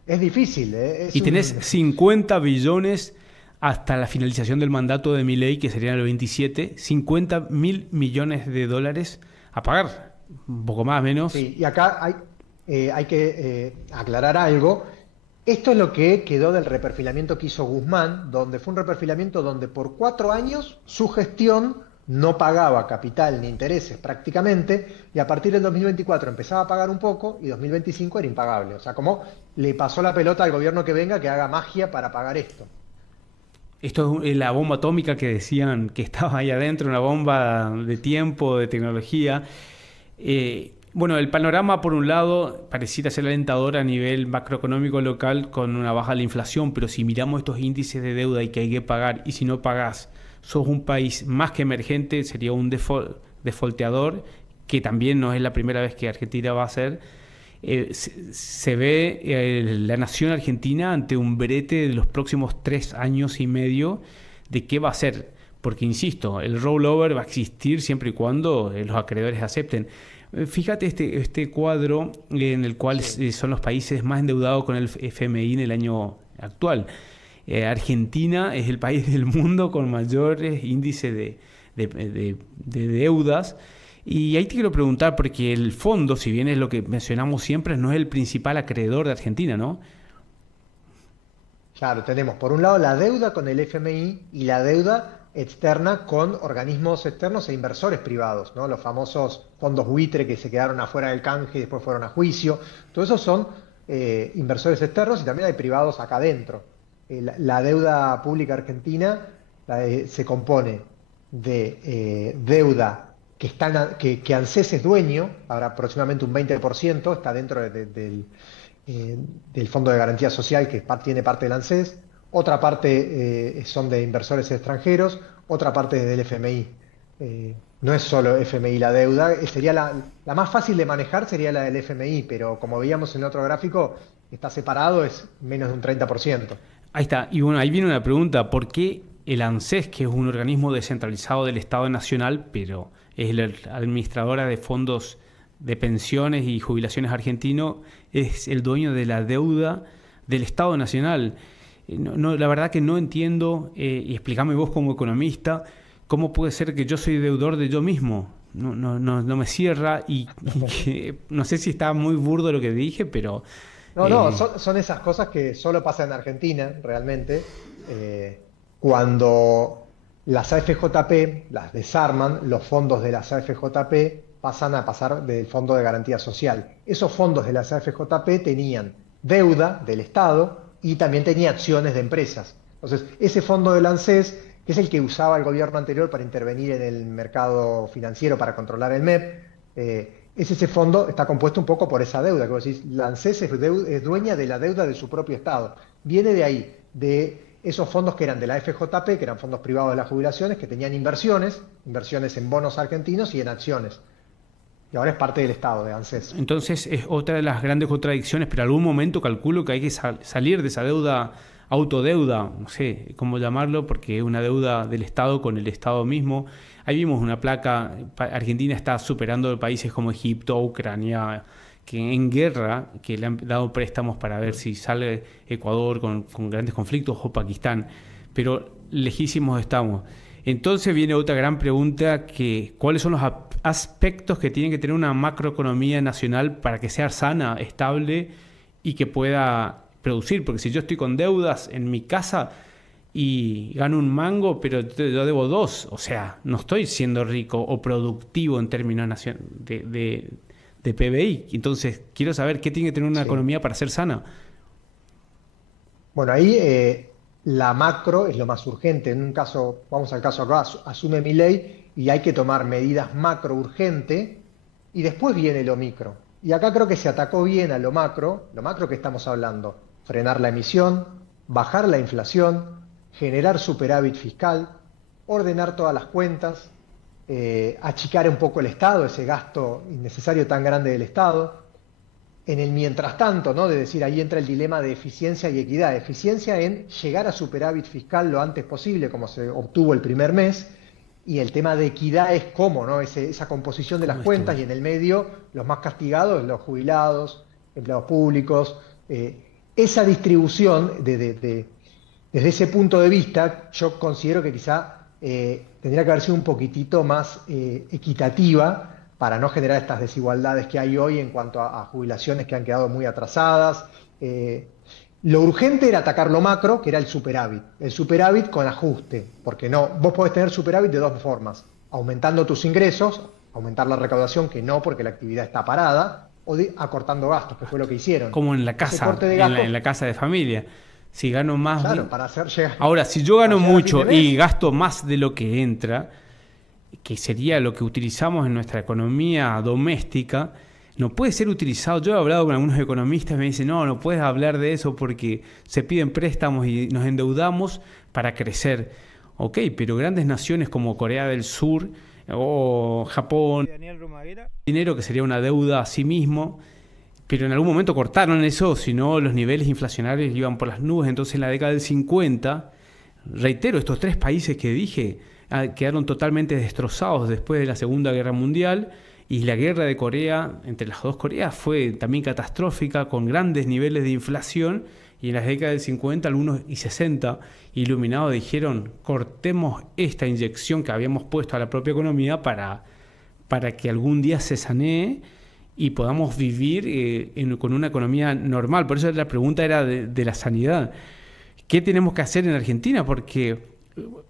Es difícil, ¿eh? Y tenés 50 billones hasta la finalización del mandato de Milei, que sería el 27, 50.000 millones de dólares a pagar, un poco más, menos. Sí, y acá hay que aclarar algo. Esto es lo que quedó del reperfilamiento que hizo Guzmán, donde fue un reperfilamiento donde por 4 años su gestión no pagaba capital ni intereses prácticamente, y a partir del 2024 empezaba a pagar un poco y 2025 era impagable. O sea, como le pasó la pelota al gobierno que venga que haga magia para pagar esto. Esto es la bomba atómica que decían que estaba ahí adentro, una bomba de tiempo, de tecnología. Bueno, el panorama, por un lado, pareciera ser alentador a nivel macroeconómico local con una baja de la inflación, pero si miramos estos índices de deuda y que hay que pagar, y si no pagás, sos un país más que emergente, sería un defaulteador, que también no es la primera vez que Argentina va a hacer. Se ve la nación argentina ante un brete de los próximos 3 años y medio de qué va a hacer, porque insisto, el rollover va a existir siempre y cuando los acreedores acepten. Fíjate este cuadro en el cual son los países más endeudados con el FMI en el año actual. Argentina es el país del mundo con mayores índices de deudas. Y ahí te quiero preguntar, porque el fondo, si bien es lo que mencionamos siempre, no es el principal acreedor de Argentina, ¿no? Claro, tenemos por un lado la deuda con el FMI y la deuda externa con organismos externos e inversores privados, ¿no? Los famosos fondos buitre que se quedaron afuera del canje y después fueron a juicio. Todos esos son inversores externos y también hay privados acá adentro. La deuda pública argentina se compone de deuda que ANSES es dueño, ahora aproximadamente un 20% está dentro del Fondo de Garantía Social, que tiene parte del ANSES, otra parte son de inversores extranjeros, otra parte es del FMI. No es solo FMI la deuda, sería la más fácil de manejar sería la del FMI, pero como veíamos en el otro gráfico, está separado, es menos de un 30%. Ahí está, y bueno, ahí viene una pregunta, ¿por qué el ANSES, que es un organismo descentralizado del Estado Nacional, pero es la administradora de fondos de pensiones y jubilaciones argentino, es el dueño de la deuda del Estado Nacional. La verdad que no entiendo, y explícame vos como economista, cómo puede ser que yo soy deudor de yo mismo. No me cierra y no sé si está muy burdo lo que dije, pero... No, son esas cosas que solo pasan en Argentina, realmente. Cuando las AFJP las desarman, los fondos de las AFJP pasan a pasar del Fondo de Garantía Social. Esos fondos de las AFJP tenían deuda del Estado y también tenía acciones de empresas. Entonces, ese fondo del ANSES, que es el que usaba el gobierno anterior para intervenir en el mercado financiero, para controlar el MEP, ese fondo está compuesto un poco por esa deuda, que vos decís, la ANSES es dueña de la deuda de su propio Estado. Viene de ahí, de esos fondos que eran de la FJP, que eran fondos privados de las jubilaciones, que tenían inversiones en bonos argentinos y en acciones. Y ahora es parte del Estado, de ANSES. Entonces es otra de las grandes contradicciones, pero en algún momento calculo que hay que salir de esa deuda, autodeuda, no sé cómo llamarlo, porque es una deuda del Estado con el Estado mismo. Ahí vimos una placa, Argentina está superando países como Egipto, Ucrania, que en guerra, que le han dado préstamos para ver si sale Ecuador con grandes conflictos, o Pakistán, pero lejísimos estamos. Entonces viene otra gran pregunta, que ¿cuáles son los aspectos que tiene que tener una macroeconomía nacional para que sea sana, estable y que pueda producir? Porque si yo estoy con deudas en mi casa y gano un mango, pero yo debo 2, o sea, no estoy siendo rico o productivo en términos de PBI. Entonces, quiero saber qué tiene que tener una economía para ser sana. Bueno, ahí la macro es lo más urgente. En un caso, vamos al caso acá, asume Milei y hay que tomar medidas macro urgente y después viene lo micro. Y acá creo que se atacó bien a lo macro que estamos hablando: frenar la emisión, bajar la inflación, generar superávit fiscal, ordenar todas las cuentas, achicar un poco el Estado, ese gasto innecesario tan grande del Estado. En el mientras tanto, ¿no? De decir, ahí entra el dilema de eficiencia y equidad. Eficiencia en llegar a superávit fiscal lo antes posible, como se obtuvo el primer mes, y el tema de equidad es cómo, ¿no? Esa composición de las cuentas, y en el medio los más castigados, los jubilados, empleados públicos. Esa distribución, desde ese punto de vista, yo considero que quizá tendría que haber sido un poquitito más equitativa, para no generar estas desigualdades que hay hoy en cuanto a jubilaciones que han quedado muy atrasadas. Lo urgente era atacar lo macro, que era el superávit con ajuste, porque vos podés tener superávit de dos formas: aumentando tus ingresos, aumentar la recaudación, que no, porque la actividad está parada, o acortando gastos, que fue lo que hicieron. Como en la casa, en la casa de familia. Si gano más... Claro, para hacer llegar... Ahora, si yo gano mucho y gasto más de lo que entra, que sería lo que utilizamos en nuestra economía doméstica, no puede ser utilizado. Yo he hablado con algunos economistas y me dicen, no puedes hablar de eso porque se piden préstamos y nos endeudamos para crecer. Ok, pero grandes naciones como Corea del Sur o Japón, dinero que sería una deuda a sí mismo, pero en algún momento cortaron eso, si no los niveles inflacionarios iban por las nubes. Entonces en la década del 50, reitero, estos 3 países que dije quedaron totalmente destrozados después de la Segunda Guerra Mundial, y la guerra de Corea, entre las dos Coreas, fue también catastrófica, con grandes niveles de inflación, y en las décadas del 50, algunos y 60, iluminados dijeron, cortemos esta inyección que habíamos puesto a la propia economía para que algún día se sanee y podamos vivir con una economía normal. Por eso la pregunta era de la sanidad. ¿Qué tenemos que hacer en Argentina? Porque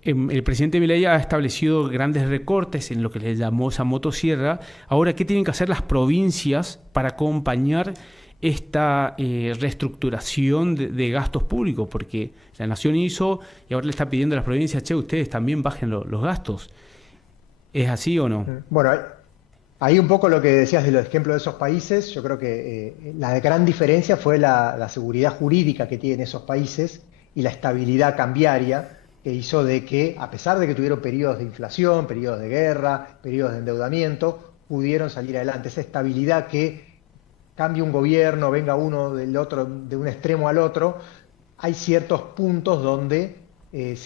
el presidente Milei ha establecido grandes recortes en lo que le llamó esa motosierra. Ahora, ¿qué tienen que hacer las provincias para acompañar esta reestructuración de gastos públicos? Porque la Nación hizo y ahora le está pidiendo a las provincias, ustedes también bajen los gastos. ¿Es así o no? Bueno, ahí un poco lo que decías de los ejemplos de esos países, yo creo que la gran diferencia fue la seguridad jurídica que tienen esos países y la estabilidad cambiaria, que hizo de que, a pesar de que tuvieron periodos de inflación, periodos de guerra, periodos de endeudamiento, pudieron salir adelante. Esa estabilidad que cambie un gobierno, venga uno del otro, de un extremo al otro, hay ciertos puntos donde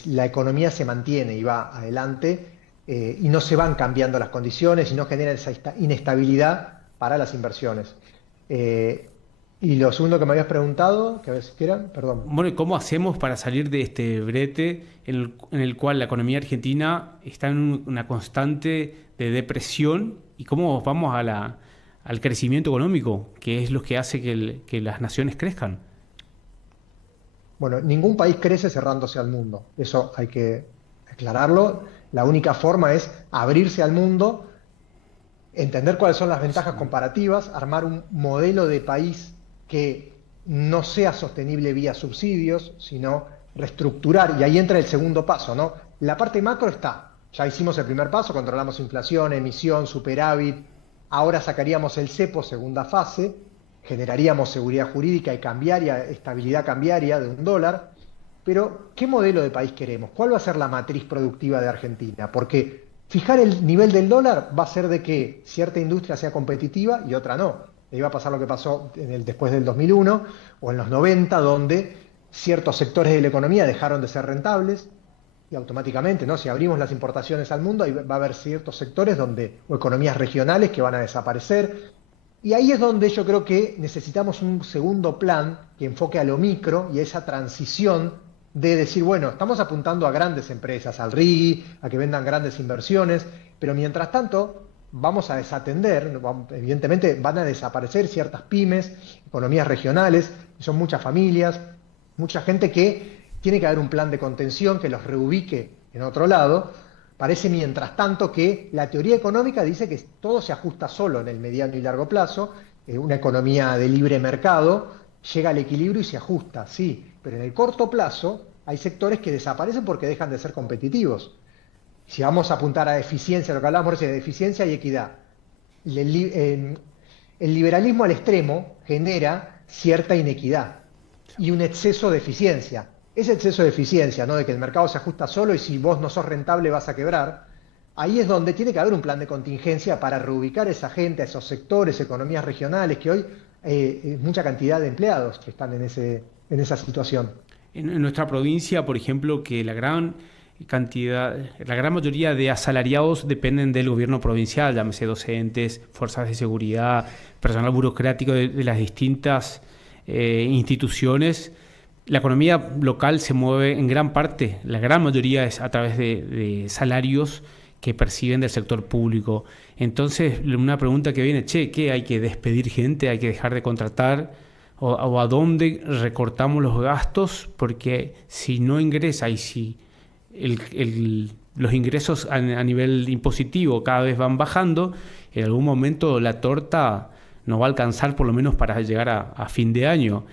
la economía se mantiene y va adelante, y no se van cambiando las condiciones y no generan esa inestabilidad para las inversiones. Y lo segundo que me habías preguntado, que a ver si quieran, perdón. Bueno, ¿cómo hacemos para salir de este brete en el cual la economía argentina está en una constante de depresión? ¿Y cómo vamos al crecimiento económico, que es lo que hace que las naciones crezcan? Bueno, ningún país crece cerrándose al mundo. Eso hay que aclararlo. La única forma es abrirse al mundo, entender cuáles son las ventajas comparativas, armar un modelo de país que no sea sostenible vía subsidios, sino reestructurar, y ahí entra el segundo paso, ¿no? La parte macro está, ya hicimos el primer paso, controlamos inflación, emisión, superávit, ahora sacaríamos el cepo, segunda fase, generaríamos seguridad jurídica y cambiaria, estabilidad cambiaria de $1, pero ¿qué modelo de país queremos? ¿Cuál va a ser la matriz productiva de Argentina? Porque fijar el nivel del dólar va a hacer de que cierta industria sea competitiva y otra no. Le iba a pasar lo que pasó después del 2001 o en los 90, donde ciertos sectores de la economía dejaron de ser rentables y automáticamente, ¿no? Si abrimos las importaciones al mundo, va a haber ciertos sectores o economías regionales que van a desaparecer. Y ahí es donde yo creo que necesitamos un segundo plan que enfoque a lo micro y a esa transición de decir, bueno, estamos apuntando a grandes empresas, al RIGI, a que vendan grandes inversiones, pero mientras tanto vamos a desatender, evidentemente van a desaparecer ciertas pymes, economías regionales, son muchas familias, mucha gente que tiene que haber un plan de contención que los reubique en otro lado. Parece mientras tanto que la teoría económica dice que todo se ajusta solo en el mediano y largo plazo, una economía de libre mercado llega al equilibrio y se ajusta, sí, pero en el corto plazo hay sectores que desaparecen porque dejan de ser competitivos. Si vamos a apuntar a eficiencia, lo que hablábamos recién, de eficiencia y equidad, el liberalismo al extremo genera cierta inequidad y un exceso de eficiencia. Ese exceso de eficiencia, ¿no? De que el mercado se ajusta solo y si vos no sos rentable vas a quebrar, ahí es donde tiene que haber un plan de contingencia para reubicar a esa gente, a esos sectores, economías regionales, que hoy mucha cantidad de empleados que están en esa situación. En nuestra provincia, por ejemplo, que la gran mayoría de asalariados dependen del gobierno provincial, llámese docentes, fuerzas de seguridad, personal burocrático de las distintas instituciones. La economía local se mueve en gran parte, la gran mayoría es a través de salarios que perciben del sector público. Entonces, una pregunta que viene, ¿qué hay que despedir gente? ¿Hay que dejar de contratar? ¿O a dónde recortamos los gastos? Porque si no ingresa y si los ingresos a nivel impositivo cada vez van bajando, en algún momento la torta no va a alcanzar por lo menos para llegar a fin de año.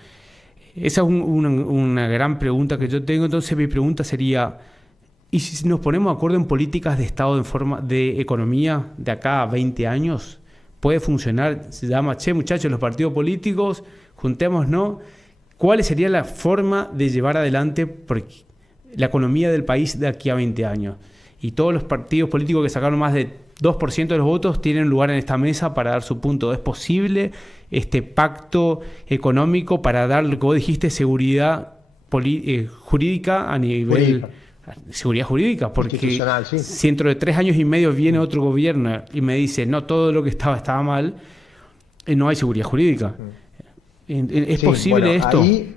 Esa es una gran pregunta que yo tengo. Entonces mi pregunta sería, ¿y si nos ponemos de acuerdo en políticas de Estado en forma de economía de acá a 20 años? ¿Puede funcionar? Se llama, muchachos, los partidos políticos, juntémonos. ¿Cuál sería la forma de llevar adelante la economía del país de aquí a 20 años? Y todos los partidos políticos que sacaron más de 2% de los votos tienen lugar en esta mesa para dar su punto. ¿Es posible este pacto económico para dar, lo que vos dijiste, seguridad jurídica a nivel... Seguridad jurídica, porque sí. Si dentro de 3 años y medio viene otro gobierno y me dice, no, todo lo que estaba mal, no hay seguridad jurídica. ¿Es posible esto? Ahí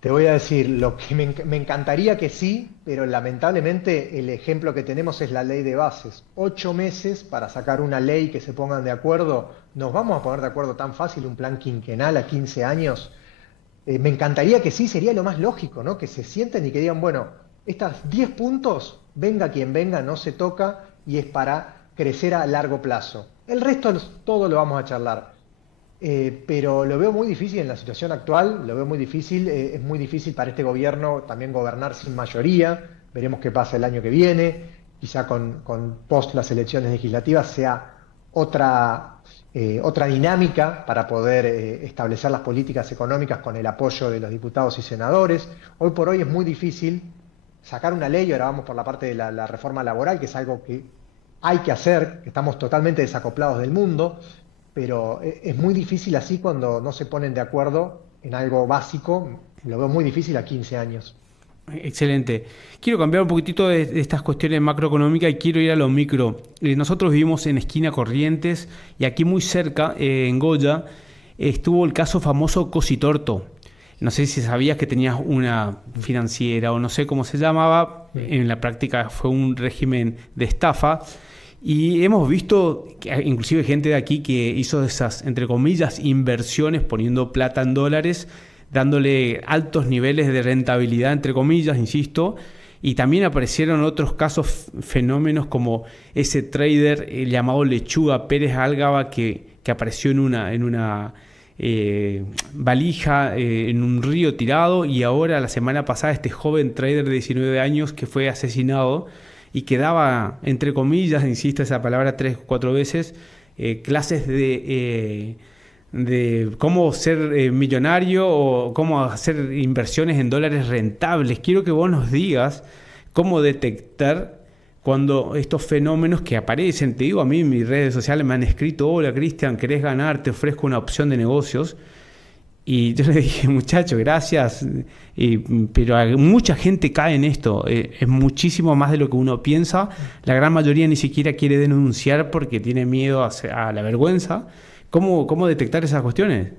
te voy a decir, lo que me encantaría que sí, pero lamentablemente el ejemplo que tenemos es la ley de bases. 8 meses para sacar una ley que se pongan de acuerdo. ¿Nos vamos a poner de acuerdo tan fácil un plan quinquenal a 15 años? Me encantaría que sí, sería lo más lógico, ¿no? Que se sienten y que digan, bueno, estos 10 puntos, venga quien venga, no se toca y es para crecer a largo plazo. El resto todo lo vamos a charlar. Pero lo veo muy difícil en la situación actual, lo veo muy difícil, es muy difícil para este gobierno también gobernar sin mayoría, veremos qué pasa el año que viene, quizá con post las elecciones legislativas sea otra dinámica para poder establecer las políticas económicas con el apoyo de los diputados y senadores. Hoy por hoy es muy difícil sacar una ley, ahora vamos por la parte de la reforma laboral, que es algo que hay que hacer, que estamos totalmente desacoplados del mundo, pero es muy difícil así cuando no se ponen de acuerdo en algo básico, lo veo muy difícil a 15 años. Excelente. Quiero cambiar un poquitito de estas cuestiones macroeconómicas y quiero ir a lo micro. Nosotros vivimos en esquina Corrientes y aquí muy cerca, en Goya, estuvo el caso famoso Cositorto. No sé si sabías que tenías una financiera o no sé cómo se llamaba. En la práctica fue un régimen de estafa. Y hemos visto que inclusive gente de aquí que hizo esas, entre comillas, inversiones poniendo plata en dólares, dándole altos niveles de rentabilidad, entre comillas, insisto. Y también aparecieron otros casos, fenómenos como ese trader llamado Lechuga Pérez Álgaba que apareció en una valija en un río tirado, y ahora la semana pasada este joven trader de 19 años que fue asesinado y que daba, entre comillas, insisto esa palabra 3 o 4 veces, clases de cómo ser millonario o cómo hacer inversiones en dólares rentables. Quiero que vos nos digas cómo detectar cuando estos fenómenos que aparecen. Te digo, a mí en mis redes sociales me han escrito: hola Cristian, ¿querés ganar? Te ofrezco una opción de negocios. Y yo le dije: muchacho, gracias, pero mucha gente cae en esto. Es muchísimo más de lo que uno piensa. La gran mayoría ni siquiera quiere denunciar porque tiene miedo a la vergüenza. ¿Cómo detectar esas cuestiones?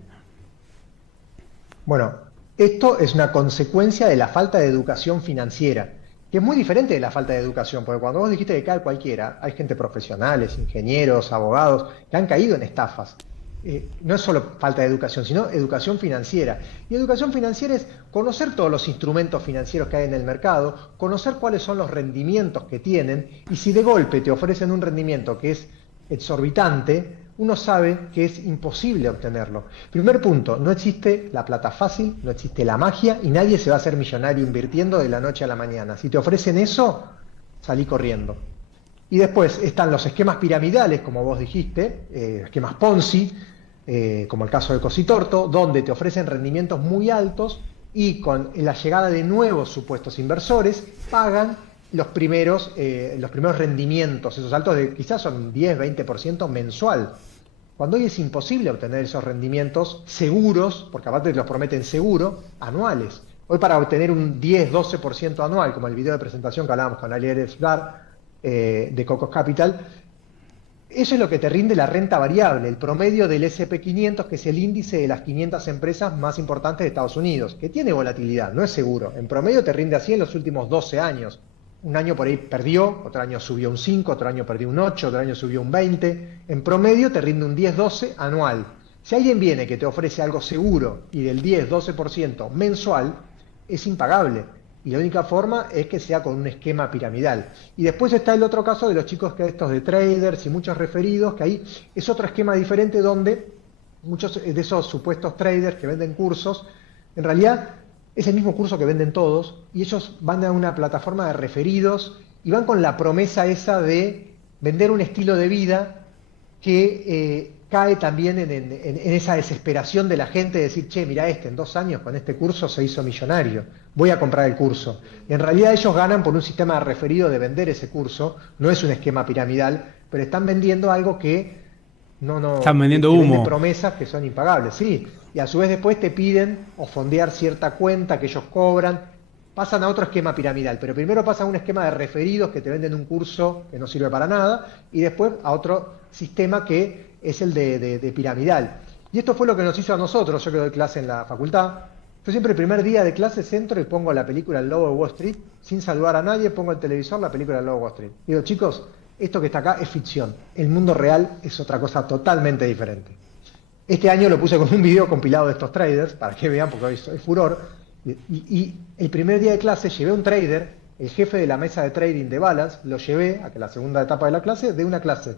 Bueno, esto es una consecuencia de la falta de educación financiera, que es muy diferente de la falta de educación, porque cuando vos dijiste que cae cualquiera, hay gente profesionales, ingenieros, abogados, que han caído en estafas. No es solo falta de educación, sino educación financiera. Y educación financiera es conocer todos los instrumentos financieros que hay en el mercado, conocer cuáles son los rendimientos que tienen, y si de golpe te ofrecen un rendimiento que es exorbitante, uno sabe que es imposible obtenerlo. Primer punto: no existe la plata fácil, no existe la magia, y nadie se va a hacer millonario invirtiendo de la noche a la mañana. Si te ofrecen eso, salí corriendo. Y después están los esquemas piramidales, como vos dijiste, esquemas Ponzi, como el caso de Cositorto, donde te ofrecen rendimientos muy altos y con la llegada de nuevos supuestos inversores pagan los primeros rendimientos, esos altos de quizás son 10-20% mensual, cuando hoy es imposible obtener esos rendimientos seguros, porque aparte te los prometen seguro, anuales. Hoy para obtener un 10-12% anual, como el video de presentación que hablábamos con Ali Ereslar de Cocos Capital, eso es lo que te rinde la renta variable, el promedio del S&P 500, que es el índice de las 500 empresas más importantes de Estados Unidos, que tiene volatilidad, no es seguro. En promedio te rinde así en los últimos 12 años. Un año por ahí perdió, otro año subió un 5, otro año perdió un 8, otro año subió un 20. En promedio te rinde un 10-12 anual. Si alguien viene que te ofrece algo seguro y del 10-12% mensual, es impagable. Y la única forma es que sea con un esquema piramidal. Y después está el otro caso de los chicos que estos de traders y muchos referidos, que ahí es otro esquema diferente donde muchos de esos supuestos traders que venden cursos, en realidad es el mismo curso que venden todos, y ellos van a una plataforma de referidos y van con la promesa esa de vender un estilo de vida que cae también en esa desesperación de la gente de decir: che, mira, en 2 años con este curso se hizo millonario, voy a comprar el curso. Y en realidad ellos ganan por un sistema de referido de vender ese curso, no es un esquema piramidal, pero están vendiendo algo que están vendiendo humo, promesas que son impagables, sí, y a su vez después te piden o fondear cierta cuenta que ellos cobran, pasan a otro esquema piramidal, pero primero pasan a un esquema de referidos que te venden un curso que no sirve para nada, y después a otro sistema que es el de piramidal. Y esto fue lo que nos hizo a nosotros. Yo que doy clase en la facultad, yo siempre el primer día de clase entro y pongo la película El Lobo de Wall Street, sin saludar a nadie, pongo el televisor, la película El Lobo de Wall Street. Digo: chicos, esto que está acá es ficción, el mundo real es otra cosa totalmente diferente. Este año lo puse con un video compilado de estos traders, para que vean, porque hoy es furor, y el primer día de clase llevé a un trader, el jefe de la mesa de trading de Balance, lo llevé a que la segunda etapa de la clase, de una clase.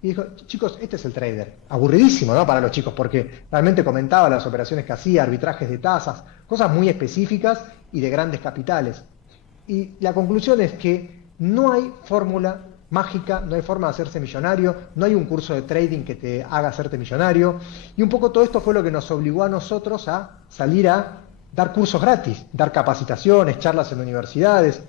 Y dijo: chicos, este es el trader. Aburridísimo, ¿no?, para los chicos, porque realmente comentaba las operaciones que hacía, arbitrajes de tasas, cosas muy específicas y de grandes capitales. Y la conclusión es que no hay fórmula mágica, no hay forma de hacerse millonario, no hay un curso de trading que te haga hacerte millonario. Y un poco todo esto fue lo que nos obligó a nosotros a salir a dar cursos gratis, dar capacitaciones, charlas en universidades.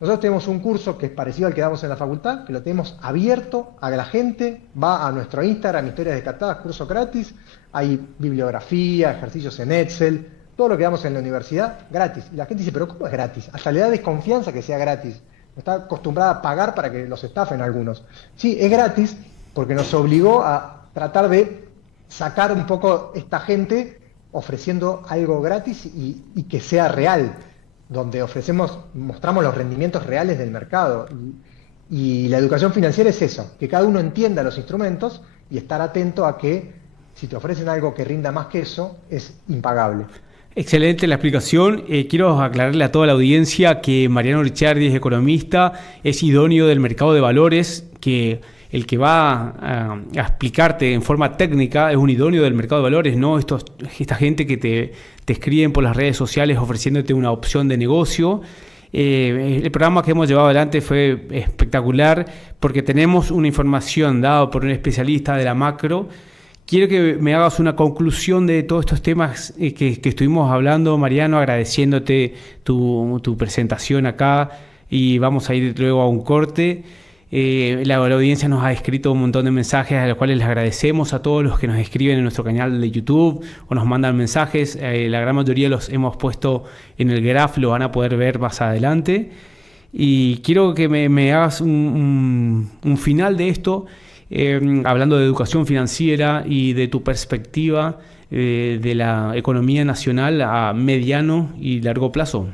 Nosotros tenemos un curso que es parecido al que damos en la facultad, que lo tenemos abierto a la gente, va a nuestro Instagram, Historias Descartadas, curso gratis, hay bibliografía, ejercicios en Excel, todo lo que damos en la universidad, gratis. Y la gente dice: ¿pero cómo es gratis? Hasta le da desconfianza que sea gratis. Está acostumbrada a pagar para que los estafen algunos. Sí, es gratis porque nos obligó a tratar de sacar un poco esta gente ofreciendo algo gratis y que sea real, donde mostramos los rendimientos reales del mercado. Y la educación financiera es eso, que cada uno entienda los instrumentos y estar atento a que si te ofrecen algo que rinda más que eso, es impagable. Excelente la explicación. Quiero aclararle a toda la audiencia que Mariano Ricciardi es economista, es idóneo del mercado de valores, que el que va a explicarte en forma técnica es un idóneo del mercado de valores, no esta gente que te escriben por las redes sociales ofreciéndote una opción de negocio. El programa que hemos llevado adelante fue espectacular porque tenemos una información dada por un especialista de la macro. Quiero que me hagas una conclusión de todos estos temas que estuvimos hablando, Mariano, agradeciéndote tu presentación acá, y vamos a ir luego a un corte. La audiencia nos ha escrito un montón de mensajes a los cuales les agradecemos a todos los que nos escriben en nuestro canal de YouTube o nos mandan mensajes. La gran mayoría los hemos puesto en el graph, lo van a poder ver más adelante. Y quiero que me hagas un final de esto, hablando de educación financiera y de tu perspectiva de la economía nacional a mediano y largo plazo.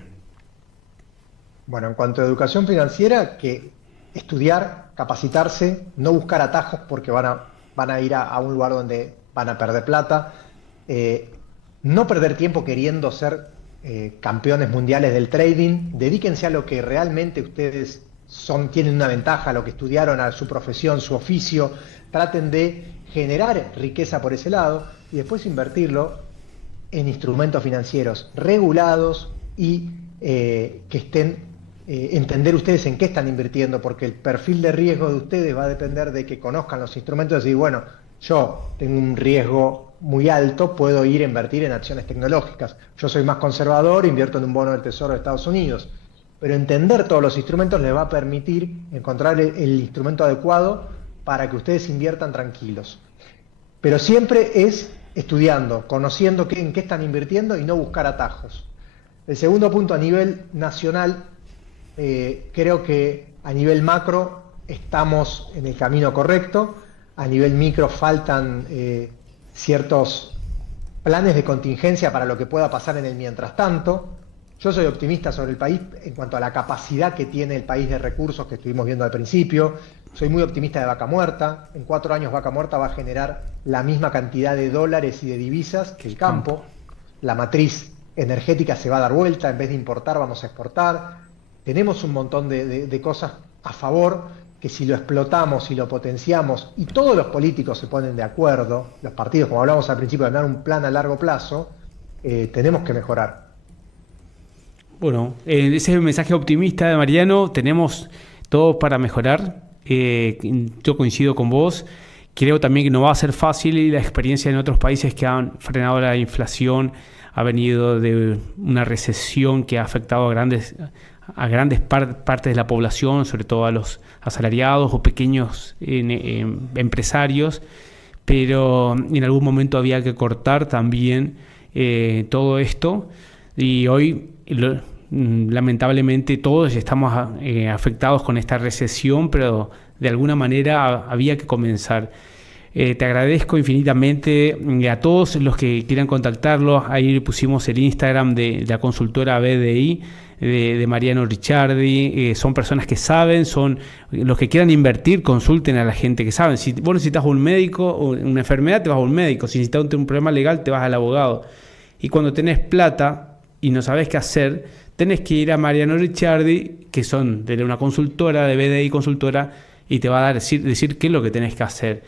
Bueno, en cuanto a educación financiera, que estudiar, capacitarse, no buscar atajos porque van a ir a un lugar donde van a perder plata, no perder tiempo queriendo ser campeones mundiales del trading, dedíquense a lo que realmente ustedes tienen una ventaja, a lo que estudiaron, a su profesión, su oficio, traten de generar riqueza por ese lado y después invertirlo en instrumentos financieros regulados y que estén entender ustedes en qué están invirtiendo, porque el perfil de riesgo de ustedes va a depender de que conozcan los instrumentos y decir, bueno, yo tengo un riesgo muy alto, puedo ir a invertir en acciones tecnológicas. Yo soy más conservador, invierto en un bono del Tesoro de Estados Unidos. Pero entender todos los instrumentos les va a permitir encontrar el instrumento adecuado para que ustedes inviertan tranquilos. Pero siempre es estudiando, conociendo en qué están invirtiendo y no buscar atajos. El segundo punto, a nivel nacional, creo que a nivel macro estamos en el camino correcto. A nivel micro faltan ciertos planes de contingencia para lo que pueda pasar en el mientras tanto. Yo soy optimista sobre el país en cuanto a la capacidad que tiene el país de recursos que estuvimos viendo al principio. Soy muy optimista de Vaca Muerta. En 4 años Vaca Muerta va a generar la misma cantidad de dólares y de divisas que el campo. La matriz energética se va a dar vuelta, en vez de importar vamos a exportar. Tenemos un montón de cosas a favor que si lo explotamos y lo potenciamos y todos los políticos se ponen de acuerdo, los partidos, como hablamos al principio, de dar un plan a largo plazo, tenemos que mejorar. Bueno, ese es el mensaje optimista de Mariano. Tenemos todo para mejorar. Yo coincido con vos. Creo también que no va a ser fácil, y la experiencia en otros países que han frenado la inflación ha venido de una recesión que ha afectado a grandes partes de la población, sobre todo a los asalariados o pequeños empresarios, pero en algún momento había que cortar también todo esto, y hoy lamentablemente todos estamos afectados con esta recesión, pero de alguna manera había que comenzar. Te agradezco infinitamente a todos los que quieran contactarlos. Ahí pusimos el Instagram de la consultora BDI, de Mariano Ricciardi. Son personas que saben, son los que quieran invertir, consulten a la gente que saben. Si vos necesitas un médico o una enfermedad, te vas a un médico. Si necesitas un problema legal, te vas al abogado. Y cuando tenés plata y no sabés qué hacer, tenés que ir a Mariano Ricciardi, que son de una consultora, de BDI Consultora, y te va a decir qué es lo que tenés que hacer.